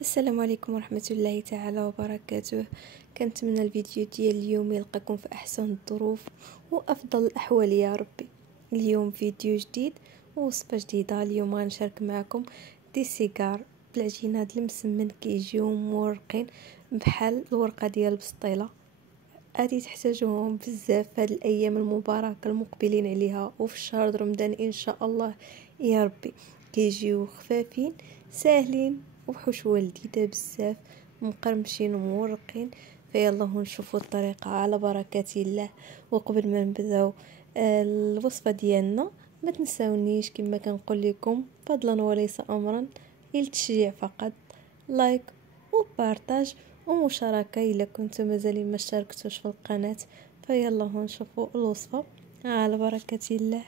السلام عليكم ورحمة الله تعالى وبركاته. كنتمنى الفيديو ديال اليوم يلقاكم في احسن الظروف وافضل الاحوال يا ربي. اليوم فيديو جديد ووصفه جديده. اليوم غنشارك معكم دي سيجار بالعجينه هاد المسمن كيجيو مورقين بحال الورقه ديال البسطيله. غادي تحتاجوهم بزاف هاد الايام المباركه المقبلين عليها وفي شهر رمضان ان شاء الله يا ربي. كيجيو خفافين ساهلين وحشوه لذيذه بزاف مقرمشين ومورقين. فيلا نشوفوا الطريقه على بركه الله. وقبل ما نبداو الوصفه ديالنا ما تنساونيش كما كنقول لكم فضلا وليس امرا التشجيع فقط، لايك وبارطاج ومشاركه الا كنتم مازال ما اشتركتوش في القناه. فيلا نشوفوا الوصفه على بركه الله.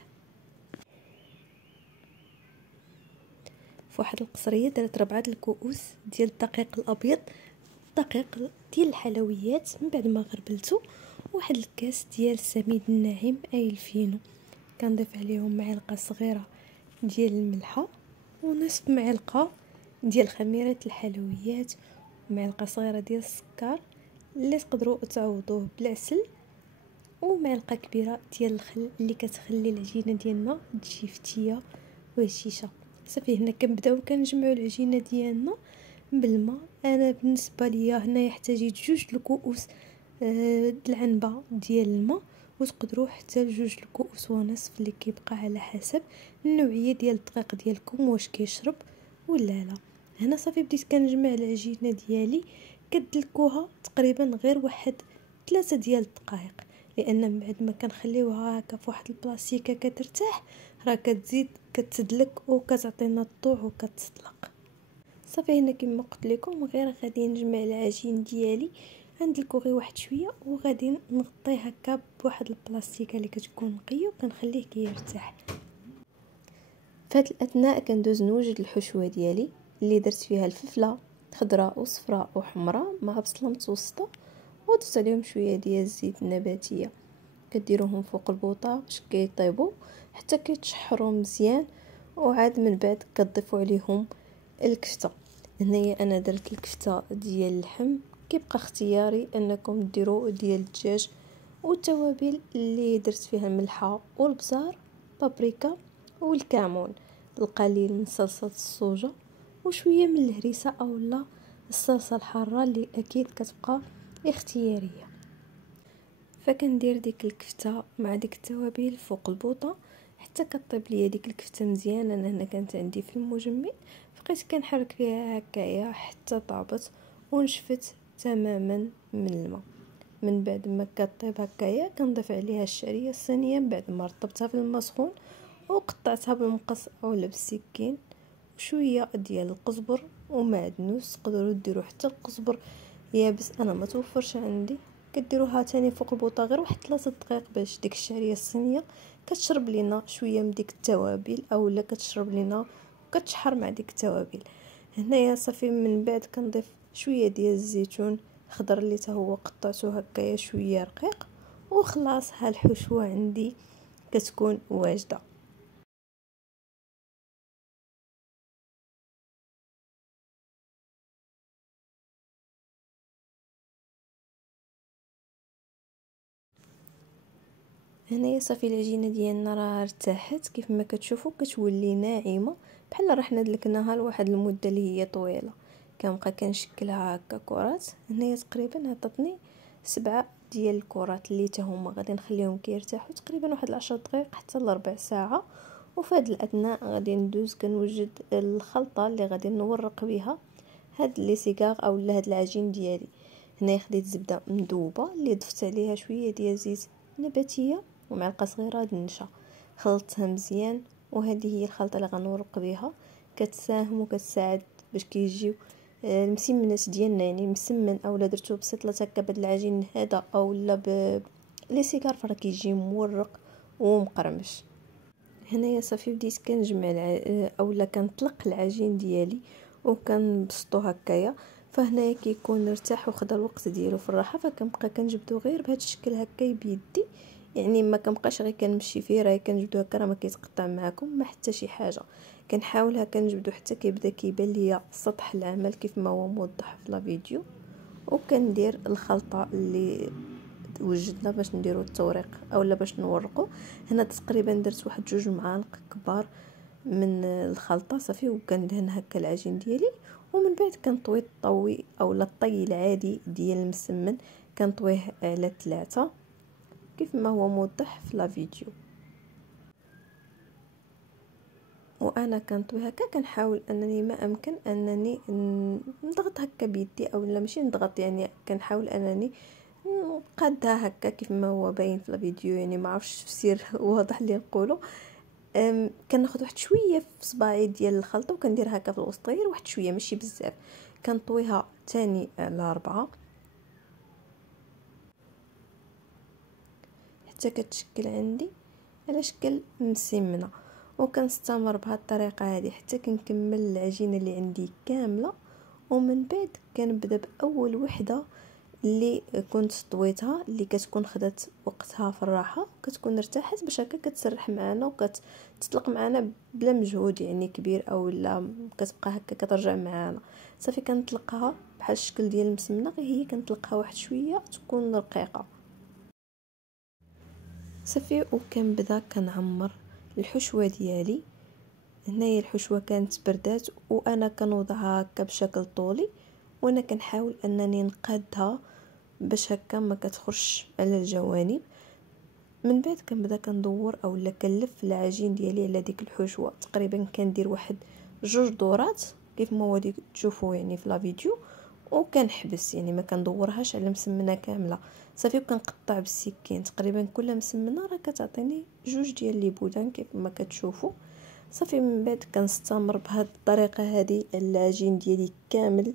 في واحد القصريه درت 4 الكؤوس ديال الدقيق الابيض، دقيق ديال الحلويات من بعد ما غربلته، واحد الكاس ديال السميد الناعم اي الفينو. كنضيف عليهم معلقه صغيره ديال الملحه ونصف معلقه ديال خميره الحلويات ومعلقه صغيره ديال السكر اللي تقدروا تعوضوه بالعسل، ومعلقه كبيره ديال الخل اللي كتخلي العجينه ديالنا تجي فتيه وهشيشه. صافي هنا كنبداو كنجمعوا العجينه ديالنا بالماء. انا بالنسبه ليا هنا احتاجيت 2 الكؤوس العنبه ديال الماء، وتقدروا حتى 2 الكؤوس ونصف اللي كيبقى على حسب النوعيه ديال الدقيق ديالكم واش كيشرب ولا لا. هنا صافي بديت كنجمع العجينه ديالي، كدلكوها تقريبا غير واحد 3 ديال الدقائق، لان من بعد ما كنخليوها هكا في واحد البلاصيكه كترتاح راه كتزيد كتدلك وكتعطينا الضوء وكتطلق. صافي هنا كما قلت لكم غير غادي نجمع العجين ديالي، غندلكو غير واحد شويه وغادي نغطيه هكا بواحد البلاستيكه اللي كتكون نقيه وكنخليه كيرتاح. فهاد الاثناء كندوز نوجد الحشوه ديالي اللي درت فيها الفلفله خضراء وصفراء وحمراء مع بصله متوسطه، ودرت عليهم شويه ديال الزيت النباتيه. كديروهم فوق البوطه باش كيطيبوا حتى كيتشحروا مزيان، وعاد من بعد كتضيفوا عليهم الكفته. هنايا انا درت الكفته ديال اللحم، كيبقى اختياري انكم ديروا ديال الدجاج، والتوابل اللي درت فيها الملحه والبزار بابريكا والكمون، القليل من صلصه الصوجه وشويه من الهريسه اولا الصلصه الحاره اللي اكيد كتبقى اختياريه. فكندير ديك الكفته مع ديك التوابل فوق البوطه حتى كطيب ليا ديك الكفته مزيان. انا هنا كانت عندي في المجمد، بقيت كنحرك فيها هكايا حتى طابت ونشفت تماما من الماء. من بعد ما كطيب هكايا كنضيف عليها الشعريه الصينيه من بعد ما رطبتها في الماء سخون وقطعتها بالمقص اولا بالسكين، وشويه ديال القزبر ومعدنوس. تقدروا ديروا حتى القزبر يابس، انا ما توفرش عندي. كديروها تاني فوق البوطه غير واحد 3 دقائق باش ديك الشعريه الصينيه كتشرب لينا شويه من ديك التوابل اولا كتشرب لينا وكتشحر مع ديك التوابل. هنايا صافي من بعد كنضيف شويه ديال الزيتون خضر اللي حتى هو قطعته هكايا شويه رقيق، وخلاص ها الحشوه عندي كتكون واجده. هنايا صافي العجينه ديالنا راه ارتاحت كيف ما كتشوفوا، كتولي ناعمه بحال راه حنا دلكناها لواحد المده اللي هي طويله. كنبقى كنشكلها هكا كرات. هنايا تقريبا عطاتني 7 ديال الكرات اللي حتى هما غادي نخليهم كيرتاحوا تقريبا واحد 10 دقائق حتى لربع ساعه. وفي هذا الاثناء غادي ندوز كنوجد الخلطه اللي غادي نورق بها هاد لي سيغار اولا هاد العجين ديالي. هنا خديت زبده مذوبه اللي ضفت عليها شويه ديال زيت نباتيه ومعلقه صغيره د النشا، خلطتها مزيان. وهذه هي الخلطه اللي غنورق بها، كتساهم وكتساعد باش كيجيو المسمنات ديالنا، يعني مسمن اولا درتو بسطله هكا بهذا العجين هذا اولا لي سيكار فرا كيجي مورق ومقرمش. هنايا صافي بديت كنجمع اولا كنطلق العجين ديالي وكنبسطو هكايا. فهنايا كيكون ارتاح وخدا الوقت ديالو في الراحه، فكنبقى كنجبدو غير بهذا الشكل هكا بيدي يعني ما كنبقاش غير كنمشي فيه راه كنجبدو هكا راه ما كيتقطع معكم ما حتى شي حاجه. كنحاول هكا نجبدو حتى كيبدا كيبان ليا سطح العمل كيف ما هو موضح في لا فيديو. وكندير الخلطه اللي وجدنا باش نديرو التوريق اولا باش نورقو. هنا تقريبا درت واحد 2 معالق كبار من الخلطه صافي، وكندهن هكا العجين ديالي. ومن بعد كنطوي الطوي اولا الطي العادي ديال المسمن، كنطويه على 3 كيف ما هو موضح في لا فيديو. وانا كنطوي هكا كنحاول انني ما امكن انني نضغط هكا بيدي اولا ماشي نضغط، يعني كنحاول انني نقادها هكا كيف ما هو باين في الفيديو. يعني ما عرفتش تفسير واضح اللي نقوله. كناخذ واحد شويه في صباعي ديال الخلطه وكندير هكا في الوسطير واحد شويه ماشي بزاف. كنطويها تاني على 4 حتى كتشكل عندي على شكل مسمنه. وكنستمر بهذه الطريقه هذه حتى كنكمل العجينه اللي عندي كامله. ومن بعد كنبدا باول وحده اللي كنت طويتها، اللي كتكون خدات وقتها في الراحه وكتكون ارتاحت باش هكا كتسرح معنا وكتطلق معنا بلا مجهود يعني كبير او لا كتبقى هكا كترجع معنا. صافي كنطلقها بحال الشكل ديال المسمنه، غير هي كنطلقها واحد شويه تكون رقيقه صافي. وكنبدا كنعمر الحشوه ديالي. هنايا الحشوه كانت بردات وانا كنوضعها هكا بشكل طولي، وانا كنحاول انني نقادها باش هكا ما كتخرجش على الجوانب. من بعد كنبدا كندور اولا كنلف العجين ديالي على ديك الحشوه. تقريبا كندير واحد 2 دورات كيف ما ودي تشوفوا يعني في لا فيديو، وكنحبس يعني ما كندورهاش على مسمنه كامله صافي. وكنقطع بالسكين تقريبا كل مسمنه راه كتعطيني 2 ديال لي بودان كيف ما كتشوفوا صافي. من بعد كنستمر بهذه الطريقه هذه العجين ديالي كامل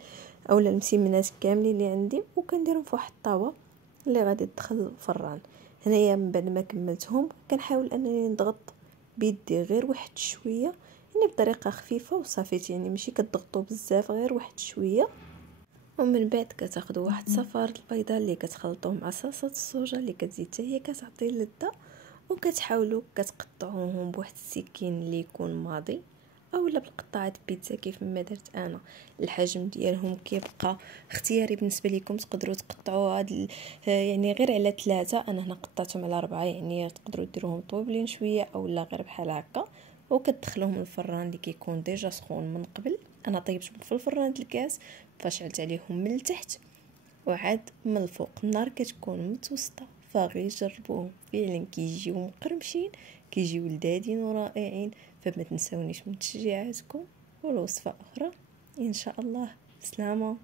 اولا المسمنات كاملين اللي عندي، وكنديرهم في واحد الطاوه اللي غادي تدخل الفران. هنايا من بعد ما كملتهم كنحاول انني نضغط بيدي غير واحد شويه، يعني بطريقه خفيفه وصافي، يعني ماشي كتضغطوا بزاف غير واحد شويه. ومن بعد كتاخذوا واحد صفار البيضه اللي كتخلطوه مع صلصه الصوجا اللي كتزيد حتى هي كتعطي اللذه، وكتحاولوا كتقطعوهم بواحد السكين اللي يكون ماضي اولا بالقطعات بيتزا كيف ما درت انا. الحجم ديالهم كيبقى اختياري بالنسبه لكم، تقدروا تقطعوا هاد يعني غير على 3. انا هنا قطعتهم على 4، يعني تقدروا ديروهم طويلين شويه اولا غير بحال هكا. وكتدخلوهم الفران اللي كيكون ديجا سخون من قبل. انا طيبتهم في الفران الكاس فشعلت عليهم من التحت وعاد من الفوق النار كتكون متوسطه. فغير جربوهم فعلا كيجيو مقرمشين كيجيو لذاذين ورائعين. فما تنساونيش من تشجيعاتكم والوصفه اخرى ان شاء الله. بسلامه.